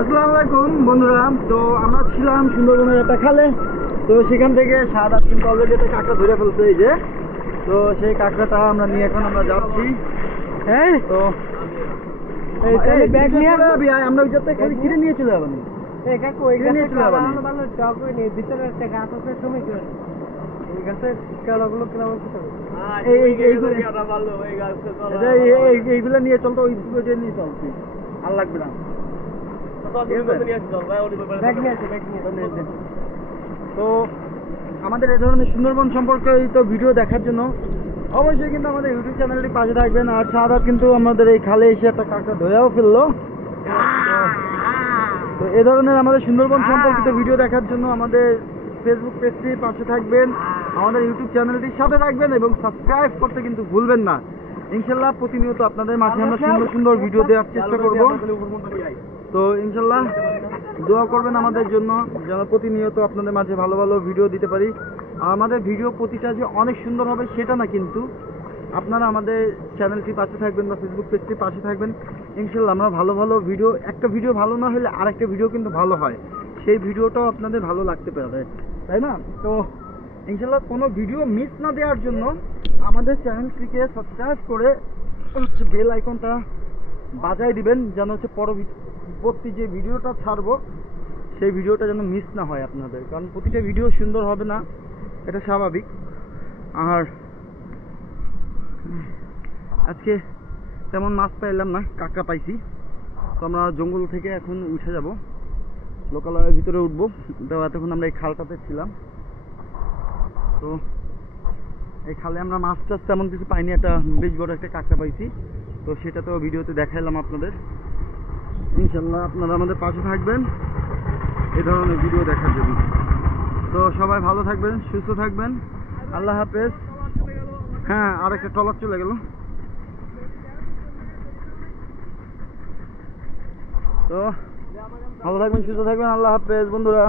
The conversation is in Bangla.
আসসালামু আলাইকুম বন্ধুরা। তো আমরা ছিলাম সুন্দরবনের একটা খালে। তো সেখান থেকে সাদা কিন্তু অলরেডি একটা কাঁকড়া ধরে ফেলছে, এই যে। তো সেই কাঁকড়াটা আমরা নিয়ে এখন আমরা যাচ্ছি। হ্যাঁ, তো ব্যাগ নিয়ে যাবি, আমরা ওই যাতে খালি কিনে নিয়ে চলে যাবো। এইগুলো নিয়ে চলতো, ওই নিয়ে চলছি, আর লাগবে না। তো আমাদের এই ধরনের সুন্দরবন সম্পর্কে তো ভিডিও দেখার জন্য অবশ্যই কিন্তু আমাদের ইউটিউব চ্যানেলটি পাশে থাকবেন। আর সাদা কিন্তু আমাদের এই খালে এসে একটা কাঁকড়া ধরেও ফেললো। তো এই ধরনের আমাদের সুন্দরবন সম্পর্কিত ভিডিও দেখার জন্য আমাদের ফেসবুক পেজটির পাশে থাকবেন, আমাদের ইউটিউব চ্যানেলটির সাথে থাকবেন এবং সাবস্ক্রাইব করতে কিন্তু ভুলবেন না। ইনশাল্লাহ প্রতিনিয়ত আপনাদের মাঝে আমরা সুন্দর সুন্দর ভিডিও দেওয়ার চেষ্টা করব। তো ইনশাল্লাহ দোয়া করবেন আমাদের জন্য, যেন প্রতিনিয়ত আপনাদের মাঝে ভালো ভালো ভিডিও দিতে পারি। আর আমাদের ভিডিও প্রতিটা যে অনেক সুন্দর হবে সেটা না, কিন্তু আপনারা আমাদের চ্যানেলটির পাশে থাকবেন বা ফেসবুক পেজটির পাশে থাকবেন। ইনশাল্লাহ আমরা ভালো ভালো ভিডিও, একটা ভিডিও ভালো না হলে আরেকটা ভিডিও কিন্তু ভালো হয়, সেই ভিডিওটাও আপনাদের ভালো লাগতে পারে, তাই না? তো ইনশাল্লাহ কোনো ভিডিও মিস না দেওয়ার জন্য আমাদের চ্যানেলটিকে সাবস্ক্রাইব করে বেল আইকনটা বাজায় দিবেন, যেন হচ্ছে পরবর্তী যে ভিডিওটা ছাড়বো সেই ভিডিওটা যেন মিস না হয় আপনাদের। কারণ প্রতিটা ভিডিও সুন্দর হবে না, এটা স্বাভাবিক। আর আজকে তেমন মাছ পাইলাম না, কাঁকড়া পাইছি। তো আমরা জঙ্গল থেকে এখন উঠে যাব, লোকালয়ের ভিতরে উঠবো। তো এতক্ষণ আমরা এই খালটাতে ছিলাম। তো এই খালে আমরা মাছ টাছ তেমন কিছু পাইনি, একটা বেশ বড় একটা কাঁকড়া পাইছি। তো সেটা তো ভিডিওতে দেখাইলাম আপনাদের। ইনশাল্লাহ আপনারা আমাদের পাশে থাকবেন এই ধরনের ভিডিও দেখার জন্য। তো সবাই ভালো থাকবেন, সুস্থ থাকবেন, আল্লাহ হাফেজ। হ্যাঁ, আর একটা ট্রলার চলে গেল। তো ভালো থাকবেন, সুস্থ থাকবেন, আল্লাহ হাফেজ বন্ধুরা।